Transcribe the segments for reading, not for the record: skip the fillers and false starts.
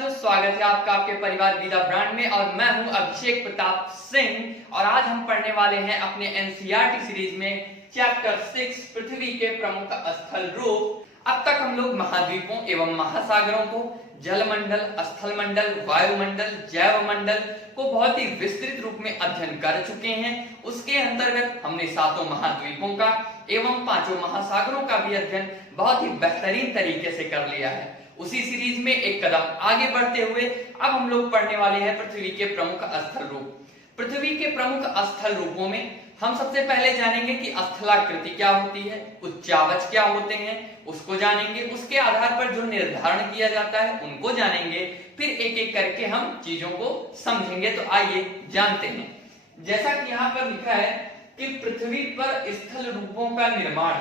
साथियों, स्वागत है आपका आपके परिवार विदा ब्रांड में। और मैं हूं अभिषेक प्रताप सिंह और आज हम पढ़ने वाले हैं अपने एनसीईआरटी सीरीज में चैप्टर 6 पृथ्वी के प्रमुख स्थल रूप। अब तक हम लोग महाद्वीपों एवं महासागरों को, जलमंडल, स्थल मंडल, वायुमंडल, जैव मंडल को बहुत ही विस्तृत रूप में अध्ययन कर चुके हैं। उसके अंतर्गत हमने 7 महाद्वीपों का एवं 5 महासागरों का भी अध्ययन बहुत ही बेहतरीन तरीके से कर लिया है। उसी सीरीज में एक कदम आगे बढ़ते हुए अब हम लोग पढ़ने वाले हैं पृथ्वी के प्रमुख स्थल रूप। पृथ्वी के प्रमुख स्थल रूपों में हम सबसे पहले जानेंगे कि स्थलाकृति क्या होती है, उच्चावच क्या होते हैं, उसको जानेंगे। उसके आधार पर जो निर्धारण किया जाता है उनको जानेंगे। फिर एक एक करके हम चीजों को समझेंगे। तो आइए जानते हैं। जैसा कि यहाँ पर लिखा है कि पृथ्वी पर स्थल रूपों का निर्माण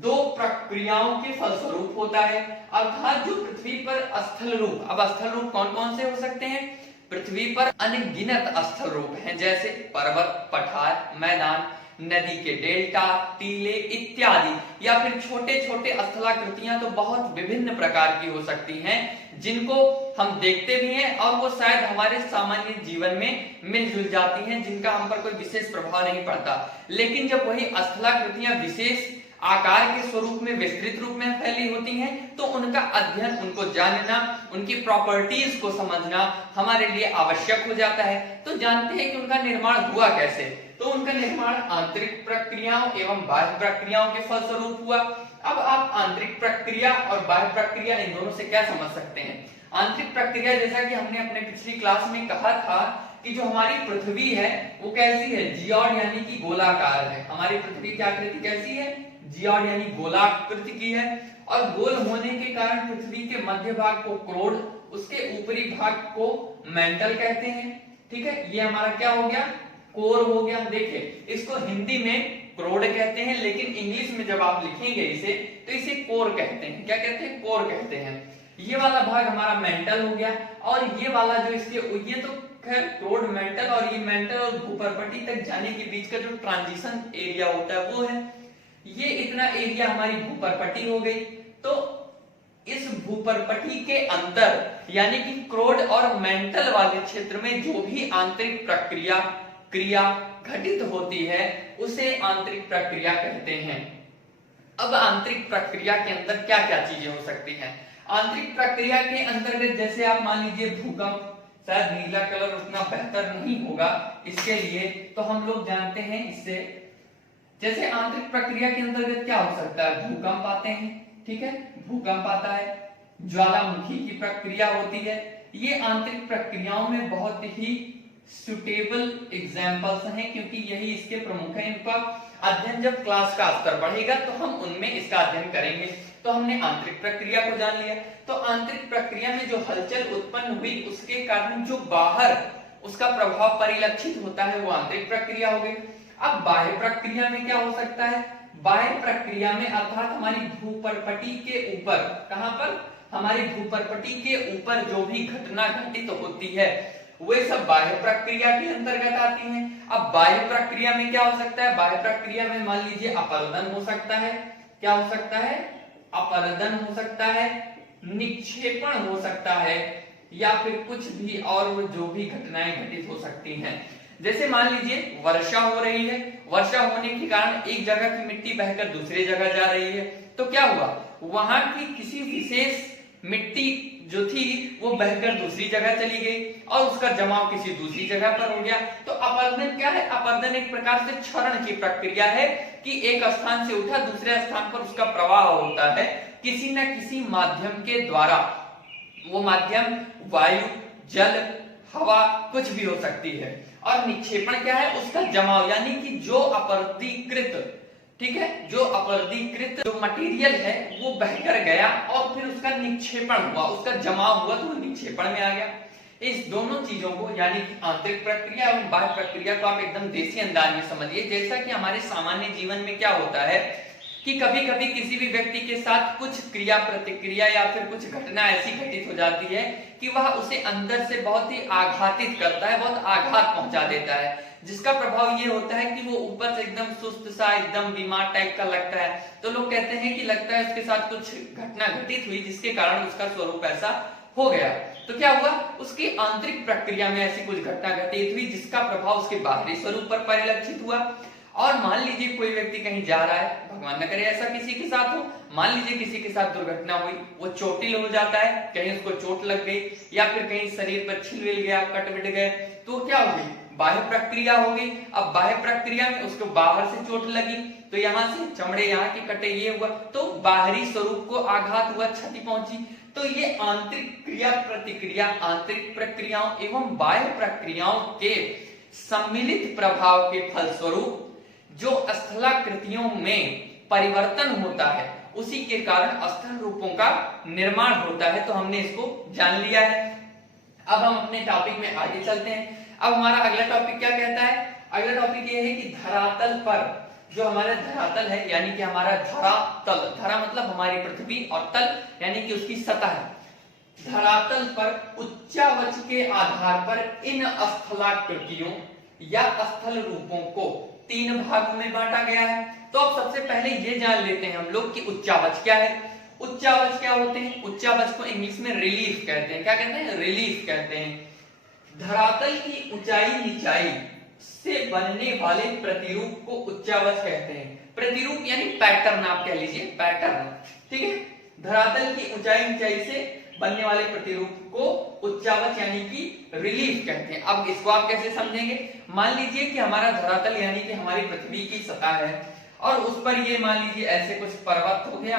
2 प्रक्रियाओं के फलस्वरूप होता है। अर्थात जो पृथ्वी पर स्थल रूप, अब स्थल रूप कौन कौन से हो सकते हैं? पृथ्वी पर अनगिनत स्थल रूप हैं, जैसे पर्वत, पठार, मैदान, नदी के डेल्टा, टीले इत्यादि। या फिर छोटे छोटे स्थलाकृतियां तो बहुत विभिन्न प्रकार की हो सकती हैं, जिनको हम देखते भी हैं और वो शायद हमारे सामान्य जीवन में मिलजुल जाती हैं, जिनका हम पर कोई विशेष प्रभाव नहीं पड़ता। लेकिन जब वही स्थलाकृतियां विशेष आकार के स्वरूप में विस्तृत रूप में फैली होती हैं, तो उनका अध्ययन, उनको जानना, उनकी प्रॉपर्टीज को समझना हमारे लिए आवश्यक हो जाता है। तो जानते हैं कि उनका निर्माण हुआ कैसे। तो उनका निर्माण आंतरिक प्रक्रियाओं एवं बाह्य प्रक्रियाओं के फलस्वरूप हुआ। अब आप आंतरिक प्रक्रिया और बाह्य प्रक्रिया इन दोनों से क्या समझ सकते हैं? आंतरिक प्रक्रिया, जैसा कि हमने अपने पिछली क्लास में कहा था कि जो हमारी पृथ्वी है वो कैसी है? जियोड यानी कि गोलाकार है। हमारी पृथ्वी की आकृति कैसी है? जियोड यानी गोलाकृति की है। और गोल होने के कारण पृथ्वी के मध्य भाग को क्रोड, उसके ऊपरी भाग को मेंटल कहते हैं। ठीक है, ये हमारा क्या हो गया? कोर हो गया। देखिए, इसको हिंदी में क्रोड कहते हैं, लेकिन इंग्लिश में जब आप लिखेंगे इसे तो इसे कोर कहते हैं। क्या कहते हैं? कोर कहते हैं। ये वाला भाग हमारा मेंटल हो गया। और ये वाला जो इसके, ये तो खैर क्रोड, मेंटल, और ये मेंटल और भूपर्पटी तक जाने के बीच का जो ट्रांजिशन एरिया होता है वो है। ये इतना एरिया हमारी भूपर्पटी हो गई। तो इस भूपर्पटी के अंदर यानी कि क्रोड और मेंटल वाले क्षेत्र में जो भी आंतरिक प्रक्रिया क्रिया घटित होती है उसे आंतरिक प्रक्रिया कहते हैं। अब आंतरिक प्रक्रिया के अंदर क्या क्या चीजें हो सकती हैं? आंतरिक प्रक्रिया के अंतर्गत जैसे आप मान लीजिए भूकंप, शायद नीला कलर उतना बेहतर नहीं होगा इसके लिए, तो हम लोग जानते हैं इससे, जैसे आंतरिक प्रक्रिया के अंतर्गत क्या हो सकता है? भूकंप आते हैं। ठीक है, भूकंप आता है, ज्वालामुखी की प्रक्रिया होती है। ये आंतरिक प्रक्रियाओं में बहुत ही सुटेबल एग्जांपल्स हैं, क्योंकि यही इसके प्रमुख हैं। इनका अध्ययन जब क्लास का स्तर बढ़ेगा तो हम उनमें इसका अध्ययन करेंगे। तो हमने आंतरिक प्रक्रिया को जान लिया। तो आंतरिक प्रक्रिया में जो हलचल उत्पन्न हुई उसके कारण जो बाहर उसका प्रभाव परिलक्षित होता है वो आंतरिक प्रक्रिया हो गई। अब बाह्य प्रक्रिया में क्या हो सकता है? बाह्य प्रक्रिया में अर्थात हमारी भूपर्पटी के ऊपर, कहां पर? हमारी भूपर्पटी के ऊपर जो भी घटना घटित होती है वे सब बाह्य प्रक्रिया के अंतर्गत आती हैं। अब बाह्य प्रक्रिया में क्या हो सकता है? बाह्य प्रक्रिया में मान लीजिए अपरदन हो सकता है। क्या हो सकता है? अपरदन हो सकता है, निक्षेपण हो सकता है, या फिर कुछ भी और जो भी घटनाएं घटित हो सकती हैं। जैसे मान लीजिए वर्षा हो रही है, वर्षा होने के कारण एक जगह की मिट्टी बहकर दूसरी जगह जा रही है, तो क्या हुआ? वहां की किसी विशेष मिट्टी जो थी वो बहकर दूसरी जगह चली गई और उसका जमाव किसी दूसरी जगह पर हो गया। तो अपरदन क्या है? अपरदन एक प्रकार से क्षरण की प्रक्रिया है कि एक स्थान से उठा दूसरे स्थान पर उसका प्रवाह होता है किसी न किसी माध्यम के द्वारा। वो माध्यम वायु, जल, हवा, कुछ भी हो सकती है। और निक्षेपण क्या है? उसका जमाव, यानी कि जो अपरदीकृत, ठीक है, जो अपरदीकृत जो मटेरियल है वो बहकर गया और फिर उसका निक्षेपण हुआ, उसका जमाव हुआ, तो वो निक्षेपण में आ गया। इस दोनों चीजों को यानी कि आंतरिक प्रक्रिया और बाह्य प्रक्रिया को आप एकदम देसी अंदाज में समझिए। जैसा कि हमारे सामान्य जीवन में क्या होता है कि कभी कभी किसी भी व्यक्ति के साथ कुछ क्रिया प्रतिक्रिया या फिर कुछ घटना ऐसी घटित हो जाती है कि वह उसे अंदर से बहुत ही आघातित करता है, बहुत आघात पहुंचा देता है, जिसका प्रभाव ये होता है कि वो ऊपर से एकदम सुस्त सा, एकदम बीमार टाइप का लगता है। तो लोग कहते हैं कि लगता है उसके साथ कुछ घटना घटित हुई जिसके कारण उसका स्वरूप ऐसा हो गया। तो क्या हुआ, उसकी आंतरिक प्रक्रिया में ऐसी कुछ घटना घटित हुई जिसका प्रभाव उसके बाहरी स्वरूप पर परिलक्षित हुआ। और मान लीजिए कोई व्यक्ति कहीं जा रहा है, भगवान न करे ऐसा किसी के साथ हो, मान लीजिए किसी के साथ दुर्घटना हुई, वो चोटिल हो जाता है, कहीं उसको चोट लग गई या फिर कहीं शरीर पर छिल मिल गया, कट मिट गए, तो क्या होगी, बाह्य प्रक्रिया होगी। अब बाह्य प्रक्रिया में उसको बाहर से चोट लगी तो यहाँ से चमड़े यहाँ के कटे, ये हुआ, तो बाहरी स्वरूप को आघात हुआ, क्षति पहुंची। तो ये आंतरिक क्रिया प्रतिक्रिया, आंतरिक प्रक्रियाओं एवं बाह्य प्रक्रियाओं के सम्मिलित प्रभाव के फलस्वरूप जो स्थलाकृतियों में परिवर्तन होता है, उसी के कारण स्थल रूपों का निर्माण होता है। तो हमने इसको जान लिया है। अब हम अपने टॉपिक में आगे चलते हैं। अब हमारा अगला टॉपिक क्या कहता है, अगला टॉपिक ये है कि धरातल पर, जो हमारा धरातल है यानी कि हमारा धरातल, धरा मतलब हमारी पृथ्वी और तल यानी कि उसकी सतह, धरातल पर उच्चावच के आधार पर इन स्थलाकृतियों या स्थल रूपों को 3 भागों में बांटा गया है। तो अब सबसे पहले ये जान लेते हैं हम लोग कि उच्चावच क्या है। उच्चावच क्या होते हैं, उच्चावच को इंग्लिश में रिलीफ कहते हैं। क्या कहते हैं, रिलीफ कहते हैं। धरातल की ऊंचाई नीचाई से बनने वाले प्रतिरूप को उच्चावच कहते हैं। प्रतिरूप यानी पैटर्न, आप कह लीजिए पैटर्न, ठीक है। धरातल की ऊंचाई नीचाई से बनने वाले प्रतिरूप को उच्चावच यानी कि रिलीफ कहते हैं। अब इसको आप कैसे समझेंगे, मान लीजिए कि हमारा धरातल यानी कि हमारी पृथ्वी की सतह है और उस पर ये मान लीजिए ऐसे कुछ पर्वत हो गया,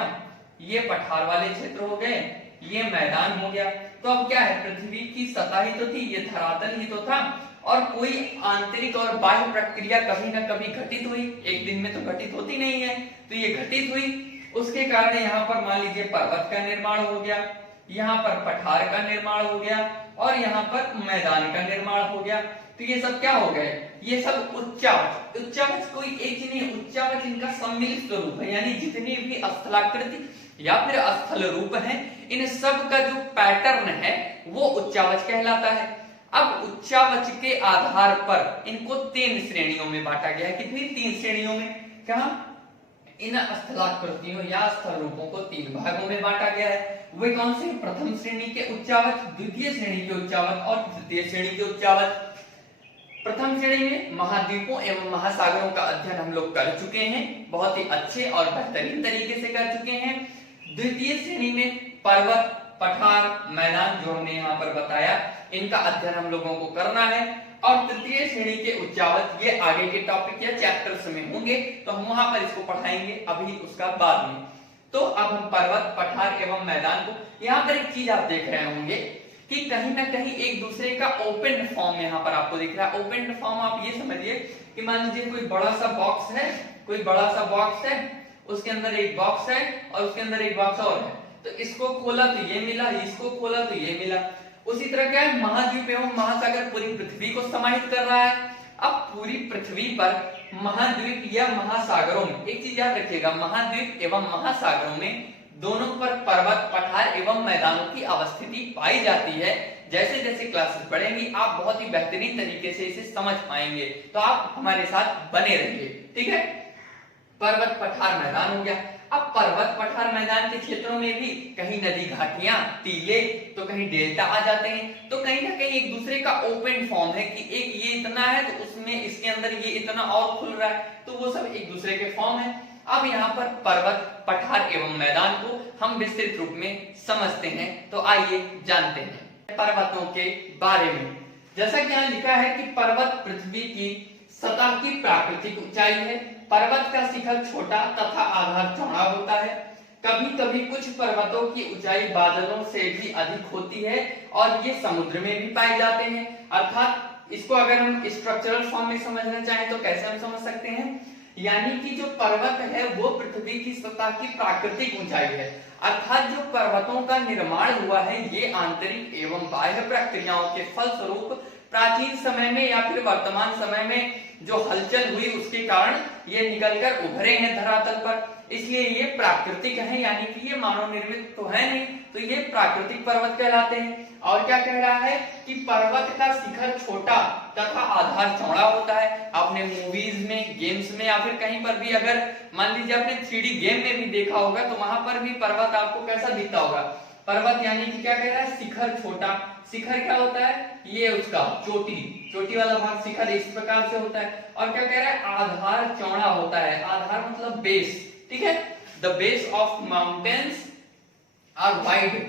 ये पठार वाले क्षेत्र हो गए, ये मैदान हो गया। तो अब क्या है, पृथ्वी की सतह ही तो थी, ये धरातल ही तो था, और कोई आंतरिक और बाह्य प्रक्रिया कभी ना कभी घटित हुई, एक दिन में तो घटित होती नहीं है, तो ये घटित हुई, उसके कारण यहाँ पर मान लीजिए पर्वत का निर्माण हो गया, यहाँ पर पठार का निर्माण हो गया और यहाँ पर मैदान का निर्माण हो गया। तो ये सब क्या हो गए, ये सब उच्चावच। उच्चावच कोई एक ही नहीं, उच्चावच इनका सम्मिलित स्वरूप है, यानी जितनी भी स्थलाकृति या फिर स्थल रूप है, इन सब का जो पैटर्न है वो उच्चावच कहलाता है। अब उच्चावच के आधार पर इनको 3 श्रेणियों में बांटा गया है। कितनी, 3 श्रेणियों में। क्या, इन स्थलाकृतियों या स्थल रूपों को 3 भागों में बांटा गया है। वे कौन से, प्रथम श्रेणी के उच्चावच, द्वितीय श्रेणी के उच्चावच और तृतीय श्रेणी के उच्चावच। प्रथम श्रेणी में महाद्वीपों एवं महासागरों का अध्ययन हम लोग कर चुके हैं, बहुत ही अच्छे और बेहतरीन तरीके से कर चुके हैं। द्वितीय श्रेणी में पर्वत, पठार, मैदान जो हमने यहाँ पर बताया, इनका अध्ययन हम लोगों को करना है। और तृतीय श्रेणी के उच्चावच ये आगे के टॉपिक या चैप्टर्स में होंगे, तो हम वहां पर इसको पढ़ाएंगे, अभी उसका बाद में। तो अब हम पर्वत, पठार एवं मैदान को, यहाँ पर एक चीज आप देख रहे होंगे कि कहीं ना कहीं एक दूसरे का ओपन फॉर्म यहाँ पर आपको दिख रहा है। ओपन फॉर्म आप ये समझिए कि मान लीजिए कोई बड़ा सा बॉक्स है, कोई बड़ा सा बॉक्स है, उसके अंदर एक बॉक्स है और उसके अंदर एक बॉक्स और है, तो इसको खोला तो ये मिला, इसको खोला तो ये मिला। उसी तरह क्या है, महाद्वीप एवं महासागर पूरी पृथ्वी को समाहित कर रहा है। अब पूरी पृथ्वी पर महाद्वीप या महासागरों में एक चीज याद रखिएगा, महाद्वीप एवं महासागरों में दोनों पर पर्वत, पठार एवं मैदानों की अवस्थिति पाई जाती है। जैसे जैसे क्लासेस बढ़ेंगी आप बहुत ही बेहतरीन तरीके से इसे समझ पाएंगे, तो आप हमारे साथ बने रहिए, ठीक है। पर्वत, पठार, मैदान हो गया। अब पर्वत, पठार, मैदान के क्षेत्रों में भी कहीं नदी घाटियां, टीले, तो कहीं डेल्टा आ जाते हैं, तो कहीं ना कहीं एक दूसरे का ओपन फॉर्म है कि एक ये इतना है तो उसमें इसके अंदर ये इतना और खुल रहा है, तो वो सब एक दूसरे के फॉर्म है। अब यहाँ पर पर्वत, पठार एवं मैदान को हम विस्तृत रूप में समझते हैं, तो आइए जानते हैं पर्वतों के बारे में। जैसा कि यहाँ लिखा है कि पर्वत पृथ्वी की सतह की प्राकृतिक ऊंचाई है। पर्वत का शिखर छोटा तथा आधार चौड़ा होता है। कभी कभी कुछ पर्वतों की ऊंचाई बादलों से भी अधिक होती है और ये समुद्र में भी पाए जाते हैं। अर्थात इसको अगर हम स्ट्रक्चरल फॉर्म में समझना चाहें तो कैसे हम समझ सकते हैं, यानी कि जो पर्वत है वो पृथ्वी की सतह की प्राकृतिक ऊंचाई है, अर्थात जो पर्वतों का निर्माण हुआ है ये आंतरिक एवं बाह्य प्रक्रियाओं के फलस्वरूप प्राचीन समय में या फिर वर्तमान समय में जो हलचल हुई उसके कारण ये निकलकर उभरे हैं धरातल पर, इसलिए ये प्राकृतिक है, यानी कि ये मानव निर्मित तो है नहीं, तो ये प्राकृतिक पर्वत कहलाते हैं। और क्या कह रहा है कि पर्वत का शिखर छोटा तथा आधार चौड़ा होता है। आपने मूवीज में, गेम्स में या फिर कहीं पर भी अगर मान लीजिए आपने 3D गेम में भी देखा होगा तो वहां पर भी पर्वत आपको कैसा दिखता होगा, पर्वत यानी कि क्या कह रहा है, शिखर छोटा, शिखर क्या होता है, ये उसका चोटी वाला भाग शिखर इस प्रकार से होता है। और क्या कह रहा है, आधार चौड़ा होता है, आधार मतलब बेस, ठीक है। The base of mountains are wide,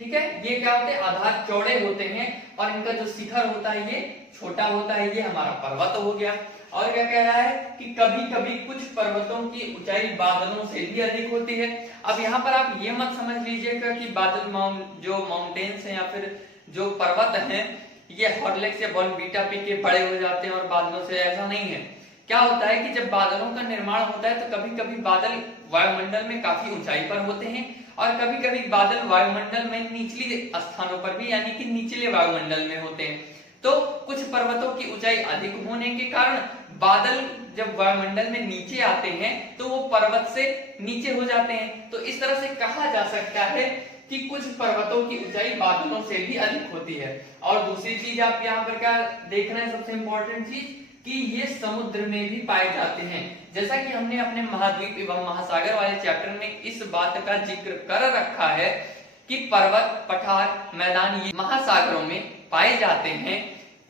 ठीक है। ये क्या होते हैं, आधार चौड़े होते हैं और इनका जो शिखर होता है ये छोटा होता है, ये हमारा पर्वत हो गया। और क्या कह रहा है कि कभी कभी कुछ पर्वतों की ऊंचाई बादलों से भी अधिक होती है। अब यहाँ पर आप ये मत समझ लीजिएगा कि बादल जो माउंटेन्स हैं या फिर जो पर्वत हैं ये हॉर्लिक्स या बॉर्नवीटा पी के बड़े हो जाते हैं और बादलों से, ऐसा नहीं है। क्या होता है कि जब बादलों का निर्माण होता है तो कभी कभी बादल वायुमंडल में काफी ऊंचाई पर होते हैं और कभी कभी बादल वायुमंडल में निचली स्थानों पर भी, यानी कि निचले वायुमंडल में होते हैं। तो कुछ पर्वतों की ऊंचाई अधिक होने के कारण बादल जब वायुमंडल में नीचे आते हैं तो वो पर्वत से नीचे हो जाते हैं। तो इस तरह से कहा जा सकता है कि कुछ पर्वतों की ऊंचाई बादलों से भी अधिक होती है। और दूसरी चीज आप यहाँ पर क्या देख रहे हैं, सबसे इंपॉर्टेंट चीज कि ये समुद्र में भी पाए जाते हैं। जैसा कि हमने अपने महाद्वीप एवं महासागर वाले चैप्टर में इस बात का जिक्र कर रखा है कि पर्वत, पठार, मैदान ये महासागरों में पाए जाते हैं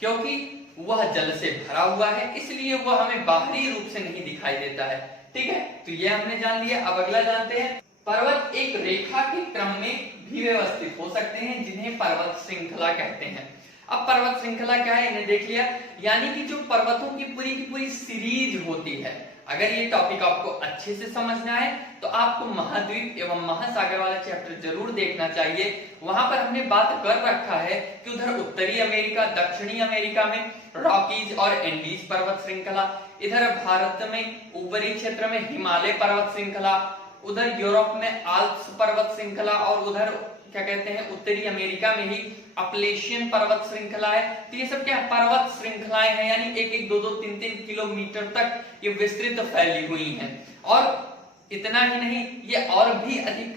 क्योंकि वह जल से भरा हुआ है, इसलिए वह हमें बाहरी रूप से नहीं दिखाई देता है, ठीक है। तो ये हमने जान लिया। अब अगला जानते हैं, पर्वत एक रेखा के क्रम में भी व्यवस्थित हो सकते हैं जिन्हें पर्वत श्रृंखला कहते हैं। अब पर्वत श्रृंखला क्या है, इन्हें देख लिया, यानी कि जो पर्वतों की पूरी सीरीज होती है। अगर ये टॉपिक आपको अच्छे से समझना है तो आपको महाद्वीप एवं महासागर वाला चैप्टर जरूर देखना चाहिए। वहां पर हमने बात कर रखा है कि उधर उत्तरी अमेरिका, दक्षिणी अमेरिका में रॉकीज और एंडीज पर्वत श्रृंखला, इधर भारत में ऊपरी क्षेत्र में हिमालय पर्वत श्रृंखला, उधर यूरोप में आल्प्स पर्वत श्रृंखला और उधर क्या कहते हैं उत्तरी अमेरिका में ही अपलेशियन पर्वत श्रृंखला है। तो ये सब क्या पर्वत श्रृंखलाएं हैं, यानी 1-1, 2-2, 3-3 किलोमीटर तक ये विस्तृत फैली हुई हैं। और इतना ही नहीं, ये और भी अधिक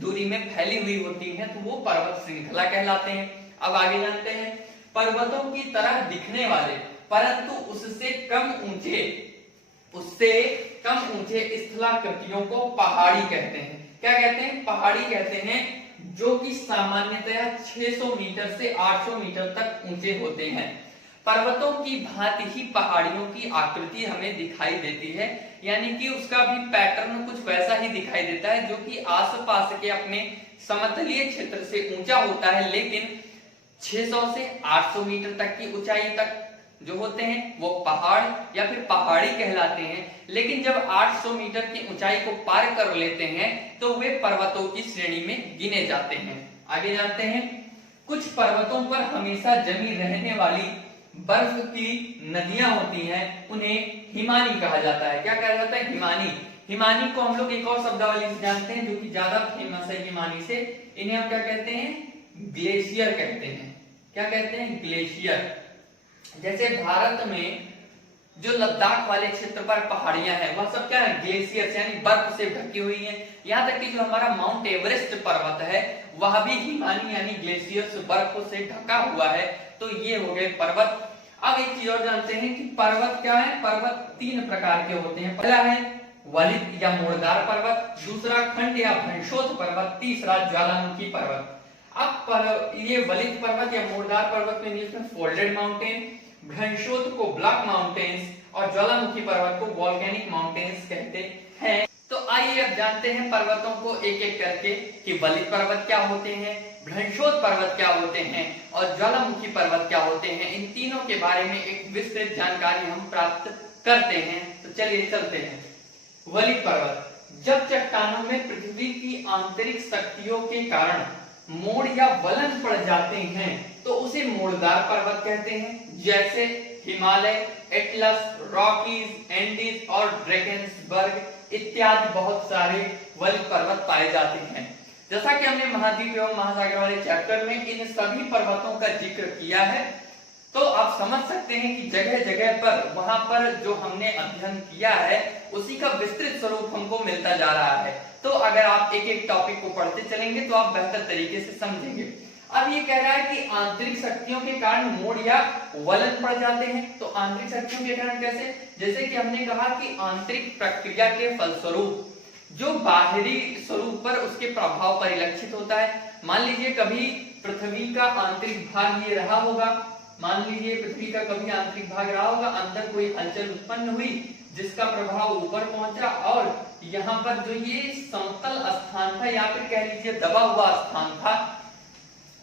दूरी में फैली हुई होती हैं, तो वो पर्वत श्रृंखला कहलाते हैं। अब आगे जानते हैं, पर्वतों की तरह दिखने वाले परंतु उससे कम ऊंचे स्थलाकृतियों को पहाड़ी कहते हैं। क्या कहते हैं, पहाड़ी कहते हैं, जो कि सामान्यतया 600 मीटर से 800 मीटर तक ऊंचे होते हैं। पर्वतों की भांति ही पहाड़ियों की आकृति हमें दिखाई देती है, यानी कि उसका भी पैटर्न कुछ वैसा ही दिखाई देता है, जो कि आसपास के अपने समतलीय क्षेत्र से ऊंचा होता है, लेकिन 600 से 800 मीटर तक की ऊंचाई तक जो होते हैं वो पहाड़ या फिर पहाड़ी कहलाते हैं। लेकिन जब 800 मीटर की ऊंचाई को पार कर लेते हैं तो वे पर्वतों की श्रेणी में गिने जाते हैं। आगे जानते हैं, कुछ पर्वतों पर हमेशा जमी रहने वाली बर्फ की नदियां होती हैं, उन्हें हिमानी कहा जाता है। क्या कहा जाता है, हिमानी। हिमानी को हम लोग एक और शब्दावली से जानते हैं जो कि ज्यादा फेमस है हिमानी से, इन्हें हम क्या कहते हैं, ग्लेशियर कहते हैं। क्या कहते हैं, ग्लेशियर। जैसे भारत में जो लद्दाख वाले क्षेत्र पर पहाड़ियां हैं वह सब क्या है, ग्लेशियर्स यानी बर्फ से ढकी हुई हैं। यहाँ तक कि जो हमारा माउंट एवरेस्ट पर्वत है वह भी हिमानी यानी ग्लेशियर्स बर्फ से ढका हुआ है। तो ये हो गए पर्वत। अब एक चीज और जानते हैं कि पर्वत क्या है, पर्वत 3 प्रकार के होते हैं। पहला है वलित या मोड़दार पर्वत, दूसरा खंड या भंशोत पर्वत, तीसरा ज्वालामुखी पर्वत। अब ये वलित पर्वत या मोड़दार पर्वत में इंग्लिश में फोल्डेड माउंटेन, भ्रंशोत को ब्लॉक माउंटेन्स और ज्वालामुखी पर्वत को वॉल्केनिक माउंटेन्स कहते हैं। तो आइए अब जानते हैं पर्वतों को एक एक करके कि वलित पर्वत क्या होते हैं, भ्रंशोत पर्वत क्या होते हैं और ज्वालामुखी पर्वत क्या होते हैं। इन तीनों के बारे में एक विस्तृत जानकारी हम प्राप्त करते हैं। तो चलिए चलते हैं। वलित पर्वत, जब चट्टानों में पृथ्वी की आंतरिक शक्तियों के कारण मोड़ या वलन पड़ जाते हैं तो उसे मोड़दार पर्वत कहते हैं। जैसे हिमालय, एटलस, रॉकीज, एंडीज और ड्रैकेंसबर्ग इत्यादि बहुत सारे वलित पर्वत पाए जाते हैं। जैसा कि हमने महाद्वीप एवं महासागर वाले चैप्टर में इन सभी पर्वतों का जिक्र किया है, तो आप समझ सकते हैं कि जगह जगह पर वहां पर जो हमने अध्ययन किया है उसी का विस्तृत स्वरूप हमको मिलता जा रहा है। तो अगर आप एक एक टॉपिक को पढ़ते चलेंगे तो आप बेहतर तरीके से समझेंगे। अब ये कह रहा है कि आंतरिक शक्तियों के कारण मोड़ या वलन पड़ जाते हैं। तो आंतरिक शक्तियों के कारण कैसे, जैसे कि हमने कहा कि आंतरिक प्रक्रिया के फलस्वरूप जो बाहरी स्वरूप पर उसके प्रभाव परिलक्षित होता है। मान लीजिए कभी पृथ्वी का आंतरिक भाग ये रहा होगा, मान लीजिए पृथ्वी का कभी आंतरिक भाग रहा होगा, अंदर कोई हलचल उत्पन्न हुई जिसका प्रभाव ऊपर पहुंचा, और यहाँ पर जो ये समतल स्थान था या फिर कह लीजिए दबा हुआ स्थान था,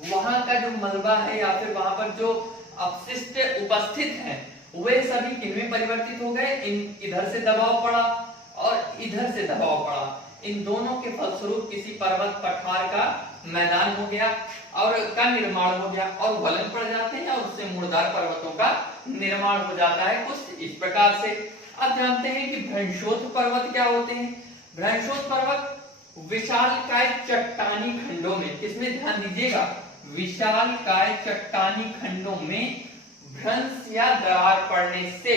वहां का जो मलबा है या फिर वहां पर जो अपशिष्ट उपस्थित हैं वे सभी किनमें परिवर्तित हो गए, इधर से दबाव पड़ा और इधर से दबाव पड़ा, इन दोनों के फलस्वरूप किसी पर्वत पठार का मैदान हो गया और का निर्माण हो गया और गलन पड़ जाते हैं और उससे मुर्दार पर्वतों का निर्माण हो जाता है कुछ इस प्रकार से। अब जानते हैं कि भ्रंशोत्थ पर्वत क्या होते हैं। भ्रंशोत्थ पर्वत विशालकाय चट्टानी खंडों में, किसमें ध्यान दीजिएगा, विशालकाय चट्टानी खंडों में भ्रंश या दरार पड़ने से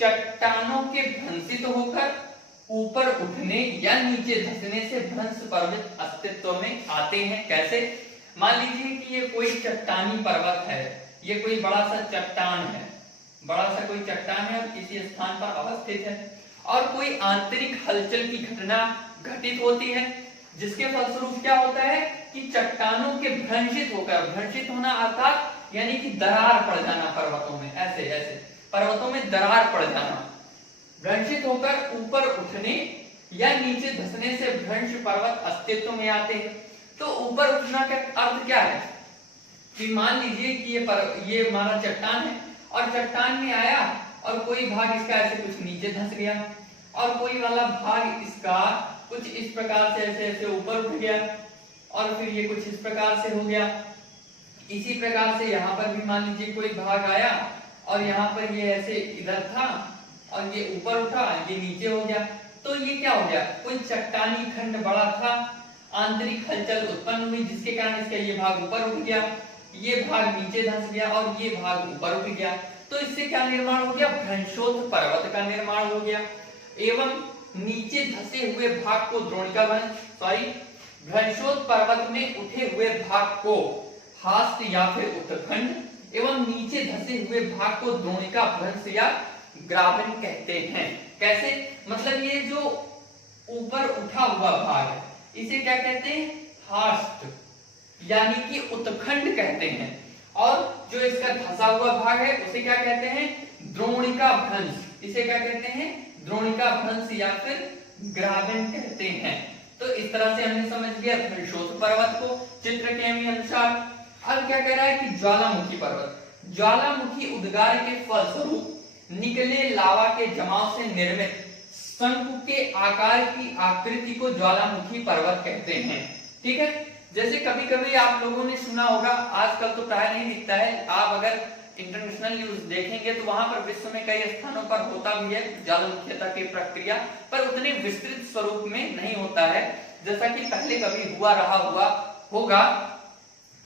चट्टानों के भ्रंशित होकर ऊपर उठने या नीचे धंसने से भ्रंश पर्वत अस्तित्व में आते हैं। कैसे, मान लीजिए कि ये कोई चट्टानी पर्वत है, ये कोई बड़ा सा चट्टान है, बड़ा सा कोई चट्टान है और किसी स्थान पर अवस्थित है और कोई आंतरिक हलचल की घटना घटित होती है जिसके फलस्वरूप क्या होता है कि चट्टानों के भ्रंशित होकर, भ्रंशित होना अर्थात यानी कि दरार पड़ जाना पर्वतों में, ऐसे ऐसे पर्वतों में दरार पड़ जाना, भ्रंशित होकर ऊपर उठने या नीचे धंसने से भ्रंश पर्वत अस्तित्व में आते हैं। तो ऊपर उठना का अर्थ क्या है कि मान लीजिए कि ये हमारा चट्टान है और चट्टान में आया और कोई भाग इसका ऐसे कुछ नीचे धंस गया और कोई वाला भाग इसका कुछ इस प्रकार से ऐसे ऐसे ऊपर उठ गया और फिर ये कुछ इस प्रकार से हो गया। इसी प्रकार से यहाँ पर भी मान लीजिए कोई भाग आया और यहाँ पर ये ऐसे इधर था और ये ऊपर उठा, ये नीचे हो गया। तो ये क्या हो गया, कोई चट्टानी खंड बड़ा था, आंतरिक हलचल उत्पन्न हुई जिसके कारण इसका ये भाग ऊपर उठ गया, ये भाग नीचे धंस गया और ये भाग ऊपर उठ गया। तो इससे क्या निर्माण हो गया, भ्रंशोत्थ पर्वत का निर्माण हो गया। एवं नीचे धंसे हुए भाग को द्रोणिका भ्रंशोत्थ पर्वत में उठे हुए भाग को हास्त या फिर उत्तखंड एवं नीचे धंसे हुए भाग को द्रोणिका भ्रंश या ग्रावन कहते हैं। कैसे, मतलब ये जो ऊपर उठा हुआ भाग है इसे क्या कहते हैं, हास्ट यानी कि उत्तखंड कहते हैं, और जो इसका धंसा हुआ भाग है उसे क्या कहते हैं, द्रोणिका भ्रंश। इसे क्या कहते हैं, द्रोणिका भ्रंश या फिर ग्रावन कहते हैं। तो इस तरह से हमने समझ लिया भ्रंशोत्थ पर्वत को चित्र के अनुसार। अब क्या कह रहा है कि ज्वालामुखी पर्वत, ज्वालामुखी उद्गार के फलस्वरूप निकले लावा के जमाव से निर्मित शंकु के आकार की आकृति को ज्वालामुखी पर्वत कहते हैं। ठीक है, जैसे कभी कभी आप लोगों ने सुना होगा, आजकल तो प्राय नहीं दिखता है, आप अगर इंटरनेशनल न्यूज देखेंगे तो वहां पर विश्व में कई स्थानों पर होता भी है ज्वालामुखीता की प्रक्रिया, पर उतने विस्तृत स्वरूप में नहीं होता है जैसा कि पहले कभी हुआ होगा।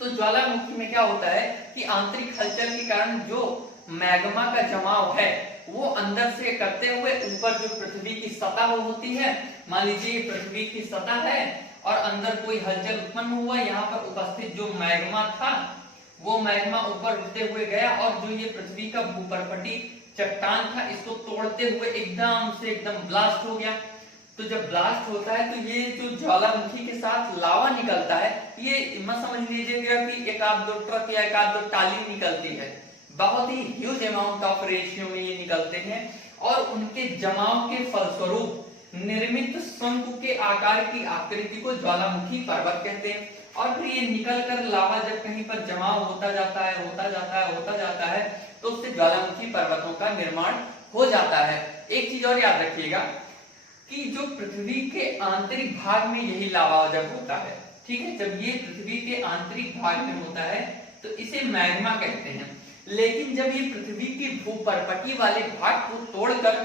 तो ज्वालामुखी में क्या होता है कि आंतरिक हलचल के कारण जो मैग्मा का जमाव है वो अंदर से करते हुए ऊपर जो पृथ्वी की सतह होती है, मान लीजिए पृथ्वी की सतह है और अंदर कोई हलचल उत्पन्न हुआ, यहाँ पर उपस्थित जो मैग्मा था वो मैग्मा ऊपर उठते हुए गया और जो ये पृथ्वी का भूपर्पटी चट्टान था इसको तोड़ते हुए एकदम ब्लास्ट हो गया। तो जब ब्लास्ट होता है तो ये जो ज्वालामुखी के साथ लावा निकलता है, ये मत समझ लीजिएगा कि एक आध दो ट्रक या एक आध दो टाली निकलती है, बहुत ही ह्यूज अमाउंट ऑफ रेशियो में ये निकलते हैं और उनके जमाव के फलस्वरूप निर्मित शंकु के आकार की आकृति को ज्वालामुखी पर्वत कहते हैं। और फिर ये निकलकर लावा जब कहीं पर जमाव होता जाता है तो उससे ज्वालामुखी पर्वतों का निर्माण हो जाता है। एक चीज और याद रखिएगा कि जो पृथ्वी के आंतरिक भाग में यही लावा जब होता है, ठीक है, जब ये पृथ्वी के आंतरिक भाग में होता है तो इसे मैग्मा कहते हैं, लेकिन जब ये पृथ्वी की भूपर्पटी वाले भाग को तोड़कर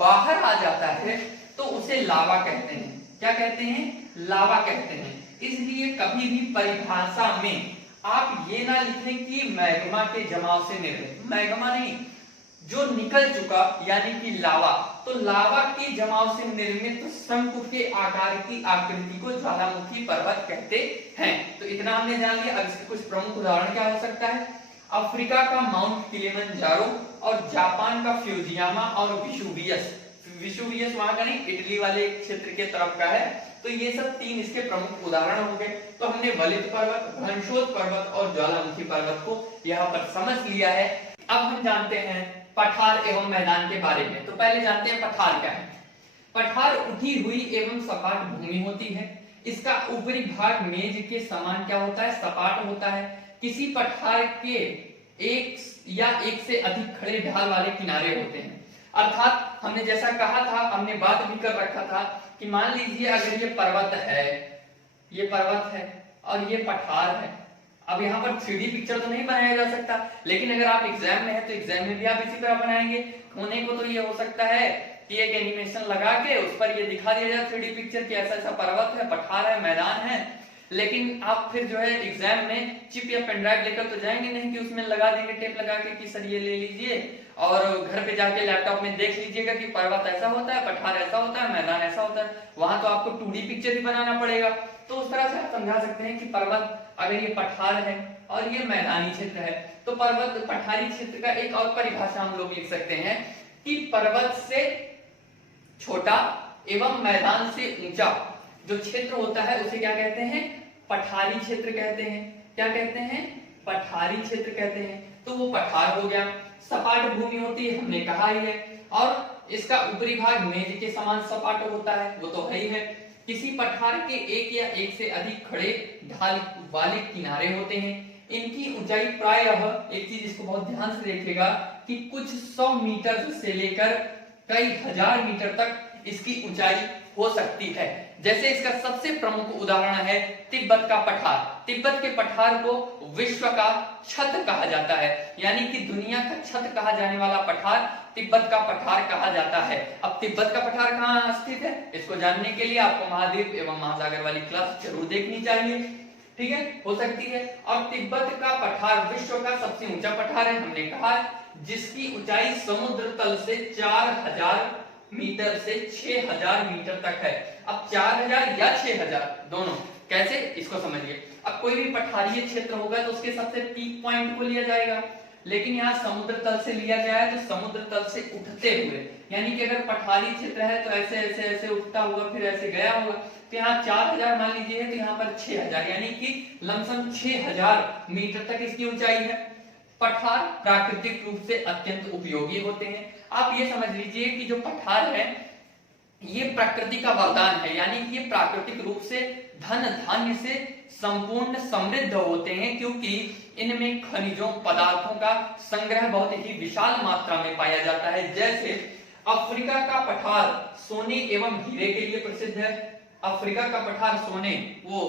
बाहर आ जाता है तो उसे लावा कहते हैं। क्या कहते हैं, लावा कहते हैं। इसलिए कभी भी परिभाषा में आप ये ना लिखें कि मैग्मा के जमाव से निर्मित, मैग्मा नहीं, जो निकल चुका यानी कि लावा, तो लावा के जमाव से निर्मित शंकु के आकार की आकृति को ज्वालामुखी पर्वत कहते हैं। तो इतना हमने जान लिया। अब इसके कुछ प्रमुख उदाहरण क्या हो सकता है, अफ्रीका का माउंट किलिमंजारो और जापान का फ्यूजियामा और विसुवियस वहां का नहीं, इटली वाले क्षेत्र के तरफ का है। तो ये सब 3 इसके प्रमुख उदाहरण हो गए। तो हमने वलित पर्वत, घनशोथ पर्वत और ज्वालामुखी पर्वत को यहाँ पर समझ लिया है। अब हम जानते हैं पठार एवं मैदान के बारे में। तो पहले जानते हैं पठार क्या है। पठार उठी हुई एवं सपाट भूमि होती है। इसका ऊपरी भाग मेज के समान क्या होता है, सपाट होता है। किसी पठार के एक या एक से अधिक खड़े ढाल वाले किनारे होते हैं। अर्थात हमने जैसा कहा था, हमने बात भी कर रखा था कि मान लीजिए अगर ये पर्वत है, ये पर्वत है और ये पठार है। अब यहाँ पर 3D पिक्चर तो नहीं बनाया जा सकता, लेकिन अगर आप एग्जाम में है तो एग्जाम में भी आप इसी तरह बनाएंगे। होने को तो ये हो सकता है कि एक एनिमेशन लगा के उस पर ये दिखा दिया जाए 3D पिक्चर कि ऐसा ऐसा पर्वत है, पठार है, मैदान है। लेकिन आप फिर जो है एग्जाम में चिप या पेन ड्राइव लेकर तो जाएंगे नहीं कि उसमें लगा देंगे टेप लगा के कि सर ये ले लीजिए और घर पे जाके लैपटॉप में देख लीजिएगा कि पर्वत ऐसा होता है, पठार ऐसा होता है, मैदान ऐसा होता है। वहां तो आपको 2D पिक्चर ही बनाना पड़ेगा। तो उस तरह से आप समझा सकते हैं कि पर्वत अगर ये पठार है और ये मैदानी क्षेत्र है, तो पर्वत पठारी क्षेत्र का एक और परिभाषा हम लोग लिख सकते हैं कि पर्वत से छोटा एवं मैदान से ऊंचा जो क्षेत्र होता है उसे क्या कहते हैं, पठारी क्षेत्र कहते हैं। क्या कहते हैं, पठारी क्षेत्र कहते हैं। तो वो पठार हो गया। सपाट भूमि होती है, हमने कहा ही है, और इसका ऊपरी भाग मेज के समान सपाट होता है, वो तो है ही है। किसी पठार के एक या एक से अधिक खड़े ढाल वाले किनारे होते हैं। इनकी ऊंचाई प्रायः, एक चीज इसको बहुत ध्यान से देखिएगा कि कुछ 100 मीटर से लेकर कई हजार मीटर तक इसकी ऊंचाई हो सकती है। जैसे इसका सबसे प्रमुख उदाहरण है तिब्बत का पठार। तिब्बत के पठार को विश्व का छत कहा जाता है, यानी कि दुनिया का छत कहा जाने वाला पठार तिब्बत का पठार कहा जाता है। अब तिब्बत का पठार कहाँ स्थित है, इसको जानने के लिए आपको महाद्वीप एवं महासागर वाली क्लास जरूर देखनी चाहिए। ठीक है, हो सकती है। और तिब्बत का पठार विश्व का सबसे ऊंचा पठार है, हमने कहा, जिसकी ऊंचाई समुद्र तल से 4000 मीटर से 6000 मीटर तक है। अब 4000 या 6000 दोनों, कैसे, इसको समझिए। अब कोई भी पठारीय क्षेत्र होगा तो उसके सबसे पीक पॉइंट को लिया जाएगा, लेकिन यहाँ समुद्र तल से लिया गया है तो समुद्र तल से उठते हुए, यानी कि अगर पठारी क्षेत्र है तो ऐसे ऐसे ऐसे उठता हुआ फिर ऐसे गया होगा। तो यहाँ 4000 मान लीजिए, तो यहाँ पर 6000, यानी कि लमसम 6000 मीटर तक इसकी ऊंचाई है। पठार प्राकृतिक रूप से अत्यंत उपयोगी होते हैं। आप ये समझ लीजिए कि जो पठार है ये प्रकृति का वरदान है, यानी कि ये प्राकृतिक रूप से धन धान्य से संपूर्ण समृद्ध होते हैं, क्योंकि इनमें खनिजों पदार्थों का संग्रह बहुत ही विशाल मात्रा में पाया जाता है। जैसे अफ्रीका का पठार सोने एवं हीरे के लिए प्रसिद्ध है। अफ्रीका का पठार सोने, वो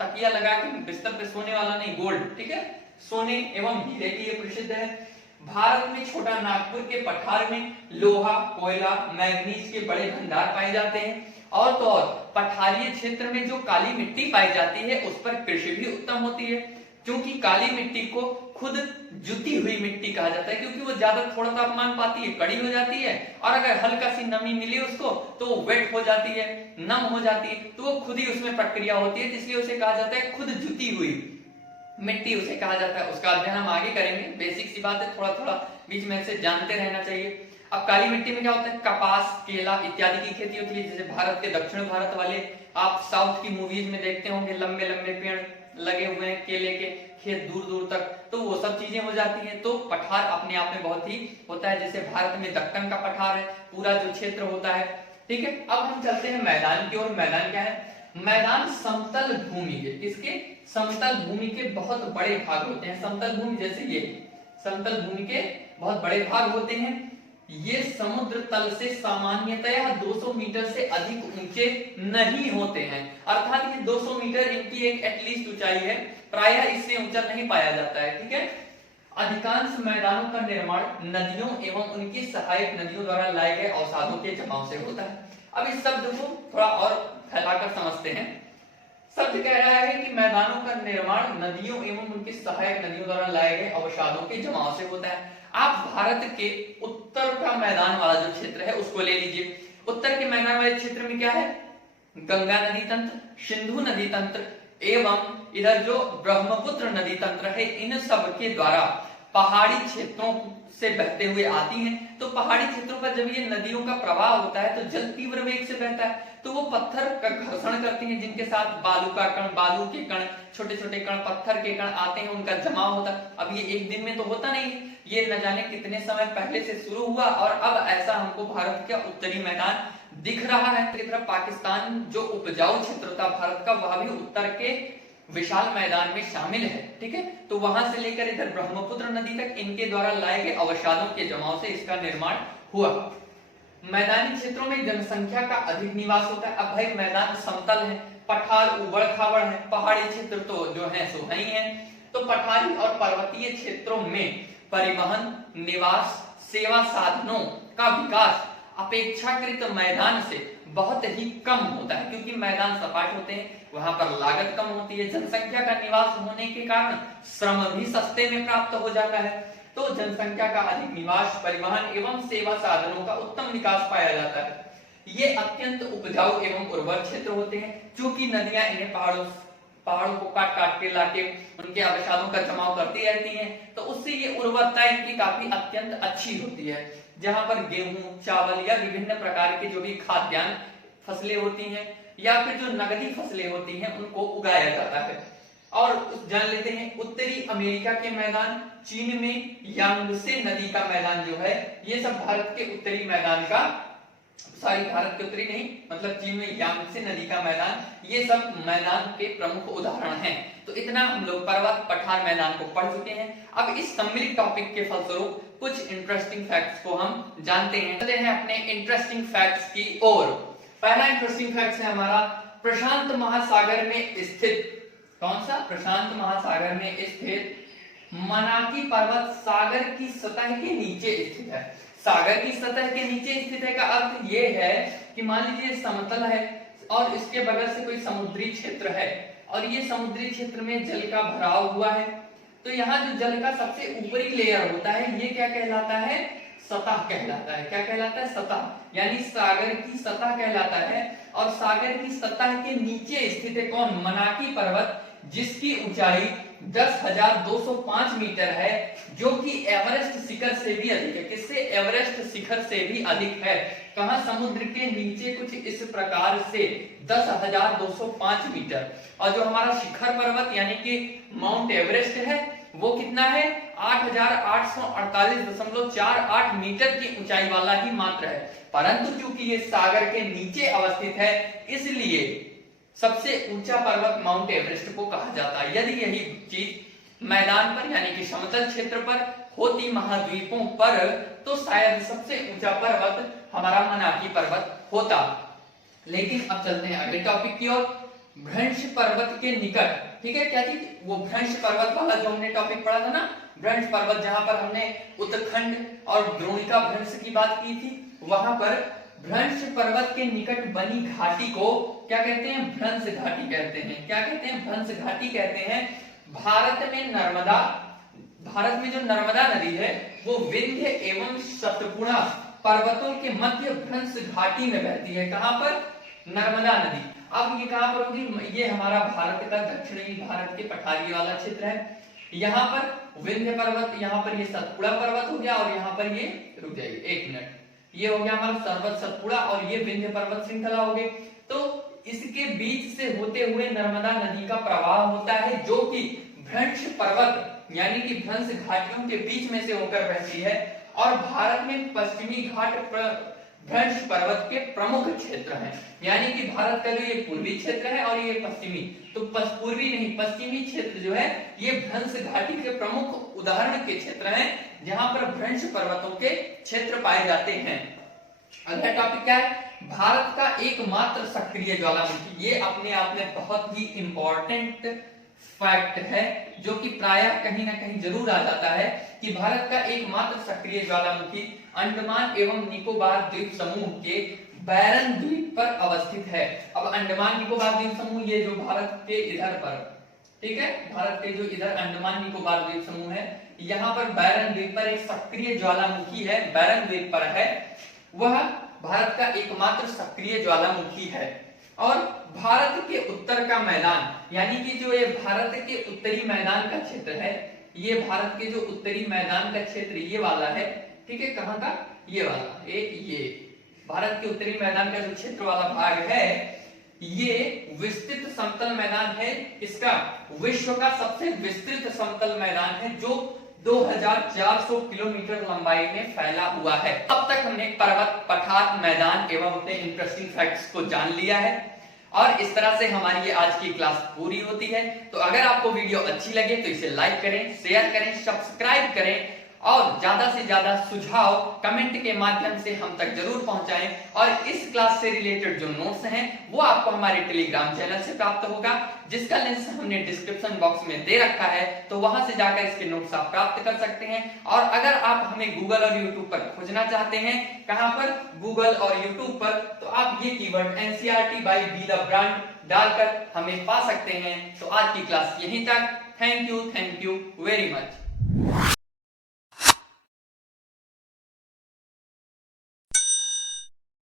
तकिया लगा के बिस्तर पे सोने वाला नहीं, गोल्ड, ठीक है, सोने एवं हीरे के लिए प्रसिद्ध है। भारत में छोटा नागपुर के पठार में लोहा, कोयला, मैग्नीज के बड़े भंडार पाए जाते हैं। और तो और पठारीय क्षेत्र में जो काली मिट्टी पाई जाती है उस पर कृषि भी उत्तम होती है, क्योंकि काली मिट्टी को खुद जुती हुई मिट्टी कहा जाता है, क्योंकि वो ज्यादा थोड़ा तापमान पाती है, कड़ी हो जाती है, और अगर हल्का सी नमी मिली उसको तो वो वेट हो जाती है, नम हो जाती है, तो वो खुद ही उसमें प्रक्रिया होती है, इसलिए उसे कहा जाता है खुद जुती हुई मिट्टी उसे कहा जाता है। उसका अध्ययन हम आगे करेंगे, बेसिक सी बात है, थोड़ा थोड़ा बीच में से जानते रहना चाहिए। अब काली मिट्टी में क्या होता है, कपास, केला इत्यादि की खेती होती है। जैसे भारत के दक्षिण भारत वाले आप साउथ की मूवीज में देखते होंगे, लंबे लंबे पेड़ लगे हुए हैं, केले के खेत दूर दूर तक, तो वो सब चीजें हो जाती हैं। तो पठार अपने आप में बहुत ही होता है। जैसे भारत में दक्कन का पठार है, पूरा जो क्षेत्र होता है, ठीक है। अब हम चलते हैं मैदान की ओर। मैदान क्या है, मैदान समतल भूमि के, किसके, समतल भूमि के बहुत बड़े भाग होते हैं। समतल भूमि जैसे ये समतल भूमि के बहुत बड़े भाग होते हैं। ये समुद्र तल से सामान्यतया 200 मीटर से अधिक ऊंचे नहीं होते हैं, अर्थात ये 200 मीटर इनकी एक एटलीस्ट ऊंचाई है, प्रायः इससे ऊंचा नहीं पाया जाता है, ठीक है। अधिकांश मैदानों का निर्माण नदियों एवं उनकी सहायक नदियों द्वारा लाए गए अवसादों के जमाव से होता है। अब इस शब्द को थोड़ा और फैलाकर समझते हैं। शब्द कह रहा है कि मैदानों का निर्माण नदियों एवं उनकी सहायक नदियों द्वारा लाए गए अवसादों के जमाव से होता है। आप भारत के उत्तर का मैदान वाला जो क्षेत्र है उसको ले लीजिए। उत्तर के मैदान वाले क्षेत्र में क्या है, गंगा नदी तंत्र, सिंधु नदी तंत्र एवं इधर जो ब्रह्मपुत्र नदी तंत्र है, इन सब के द्वारा पहाड़ी क्षेत्रों से बहते हुए आती हैं। तो पहाड़ी क्षेत्रों पर जब ये नदियों का प्रवाह होता है तो जल तीव्र वेग से बहता है, तो वो पत्थर का घर्षण करती हैं, जिनके साथ बालू का कण, बालू के कण, छोटे छोटे कण, पत्थर के कण आते हैं, उनका जमाव होता है। अब ये एक दिन में तो होता नहीं है, ये न जाने कितने समय पहले से शुरू हुआ और अब ऐसा हमको भारत का उत्तरी मैदान दिख रहा है। एक तरफ पाकिस्तान जो उपजाऊ क्षेत्र था भारत का, वह भी उत्तर के विशाल मैदान में शामिल है, ठीक है। तो वहां से लेकर इधर ब्रह्मपुत्र नदी तक इनके द्वारा लाए गए अवसादों के जमाव से इसका निर्माण हुआ। मैदानी क्षेत्रों में जनसंख्या का अधिक निवास होता है। अब भाई मैदान समतल है, पठार उबड़ खाबड़ है, पहाड़ी क्षेत्र तो जो है सो है ही है। तो पठारी और पर्वतीय क्षेत्रों में परिवहन, निवास, सेवा साधनों का विकास अपेक्षाकृत मैदान से बहुत ही कम होता है, क्योंकि मैदान सपाट होते हैं, वहां पर लागत कम होती है। जनसंख्या का निवास होने के कारण श्रम भी सस्ते में प्राप्त हो जाता है। तो जनसंख्या का अधिक निवास, परिवहन एवं सेवा साधनों का उत्तम विकास पाया जाता है। ये अत्यंत उपजाऊ एवं उर्वर क्षेत्र होते हैं, क्योंकि नदियां इन्हें पहाड़ों को काट काट के लाके उनके अवसादों का जमाव करती रहती हैं, तो उससे ये उर्वरता इनकी काफी अत्यंत अच्छी होती है। जहां पर गेहूं, चावल या विभिन्न प्रकार के जो भी खाद्यान्न फसलें होती हैं या फिर जो नगदी फसलें होती हैं उनको उगाया जाता है। और जान लेते हैं उत्तरी अमेरिका के मैदान, चीन में यांगसे नदी का मैदान जो है, ये सब भारत के उत्तरी मैदान का, भारत के उत्तरी नहीं, मतलब चीन में यांगसे नदी का मैदान, ये सब मैदान के प्रमुख उदाहरण हैं। तो इतना हम लोग पर्वत पठार मैदान को पढ़ चुके हैं। अब इस सम्मिलित टॉपिक के फलस्वरूप कुछ इंटरेस्टिंग फैक्ट्स को हम जानते हैं। चलते हैं अपने इंटरेस्टिंग फैक्ट्स की ओर। पहला इंटरेस्टिंग फैक्ट है हमारा, प्रशांत महासागर में स्थित, कौन सा? प्रशांत महासागर में स्थित मनाकी पर्वत सागर की सतह के नीचे स्थित है। सागर की सतह के नीचे स्थित है का अर्थ ये है कि मान लीजिए समतल है और इसके बगल से कोई समुद्री क्षेत्र है और ये समुद्री क्षेत्र में जल का भराव हुआ है, तो यहाँ जो जल का सबसे ऊपरी लेयर होता है ये क्या कहलाता है? सतह कहलाता है। क्या कहलाता है? सतह, यानी सागर की सतह कहलाता है। और सागर की सतह के नीचे स्थित है कौन? मनाकी पर्वत, जिसकी ऊंचाई 10,205 मीटर है, जो कि एवरेस्ट शिखर से भी अधिक है। किससे? एवरेस्ट शिखर से भी अधिक है। कहां? समुद्र के नीचे कुछ इस प्रकार से 10,205 मीटर। और जो हमारा शिखर पर्वत यानी कि माउंट एवरेस्ट है वो कितना है? 8,848.48 मीटर की ऊंचाई वाला ही मात्र है। परंतु चूंकि ये सागर के नीचे अवस्थित है, इसलिए सबसे ऊंचा पर्वत माउंट एवरेस्ट को कहा जाता है। यदि यही चीज मैदान पर यानी कि समतल क्षेत्र पर होती, महाद्वीपों पर, तो शायद सबसे ऊंचा पर्वत हमारा मनाकी पर्वत होता। लेकिन अब चलते हैं अगले टॉपिक की ओर, भ्रंश पर्वत के निकट। ठीक है, क्या चीज? वो भ्रंश पर्वत वाला जो हमने टॉपिक पढ़ा था ना, भ्रंश पर्वत, जहां पर हमने उत्तराखंड और द्रोणिका भ्रंश की बात की थी, वहां पर भ्रंश पर्वत के निकट बनी घाटी को क्या कहते हैं? भ्रंश घाटी कहते हैं। क्या कहते हैं? भ्रंश घाटी कहते हैं। भारत में जो नर्मदा नदी है वो विंध्य एवं सतपुड़ा पर्वतों के मध्य भ्रंश घाटी में बहती है। कहां पर? नर्मदा नदी। अब ये कहां पर होगी? ये हमारा भारत का दक्षिणी भारत के पठारी वाला क्षेत्र है। यहाँ पर विंध्य पर्वत, यहाँ पर ये सतपुड़ा पर्वत हो गया और यहाँ पर ये, रुक जाइए एक मिनट, ये हो गया हमारा सर्वत सतपुड़ा और ये विंध्य पर्वत श्रृंखला हो गई। तो इसके बीच से होते हुए नर्मदा नदी का प्रवाह होता है, जो कि भ्रंश पर्वत यानी कि भ्रंश घाटियों के बीच में से होकर बहती है। और भारत में पश्चिमी घाट भ्रंश पर्वत के प्रमुख क्षेत्र हैं। यानी कि भारत का जो ये पूर्वी क्षेत्र है और ये पश्चिमी, तो पूर्वी नहीं पश्चिमी क्षेत्र जो है ये भ्रंश घाटी के प्रमुख उदाहरण के क्षेत्र हैं, जहां पर भ्रंश पर्वतों के क्षेत्र पाए जाते हैं। अगला टॉपिक क्या है? भारत का एकमात्र सक्रिय ज्वालामुखी। ये अपने आप में बहुत ही इंपॉर्टेंट फैक्ट है, जो कि प्रायः कहीं ना कहीं जरूर आ जाता है कि भारत का एकमात्र सक्रिय ज्वालामुखी अंडमान एवं निकोबार द्वीप समूह के बैरन द्वीप पर अवस्थित है। अब अंडमान निकोबार द्वीप समूह ये जो भारत के इधर पर, ठीक है, भारत के जो इधर अंडमान निकोबार द्वीप समूह है, यहाँ पर बैरन द्वीप पर एक सक्रिय ज्वालामुखी है, बैरन द्वीप पर है, वह भारत का एकमात्र सक्रिय ज्वालामुखी है। और भारत के उत्तर का मैदान यानी कि जो ये भारत के उत्तरी मैदान का क्षेत्र है, ये भारत के जो उत्तरी मैदान का क्षेत्र ये वाला है, ठीक है, कहाँ का, ये वाला, एक ये भारत के उत्तरी मैदान का जो क्षेत्र वाला भाग है, ये विस्तृत समतल मैदान है। इसका विश्व का सबसे विस्तृत समतल मैदान है जो 2400 किलोमीटर लंबाई में फैला हुआ है। अब तक हमने पर्वत, पठार, मैदान एवं अपने इंटरेस्टिंग फैक्ट्स को जान लिया है और इस तरह से हमारी ये आज की क्लास पूरी होती है। तो अगर आपको वीडियो अच्छी लगे तो इसे लाइक करें, शेयर करें, सब्सक्राइब करें और ज्यादा से ज्यादा सुझाव कमेंट के माध्यम से हम तक जरूर पहुंचाएं। और इस क्लास से रिलेटेड जो नोट्स हैं वो आपको हमारे टेलीग्राम चैनल से प्राप्त होगा, जिसका लिंक हमने डिस्क्रिप्शन बॉक्स में दे रखा है, तो वहां से जाकर इसके नोट्स आप प्राप्त कर सकते हैं। और अगर आप हमें गूगल और यूट्यूब पर खोजना चाहते हैं, कहां पर, गूगल और यूट्यूब पर, तो आप ये keyword NCERT by be the brand डालकर हमें पा सकते हैं। तो आज की क्लास यहीं तक। Thank you very much.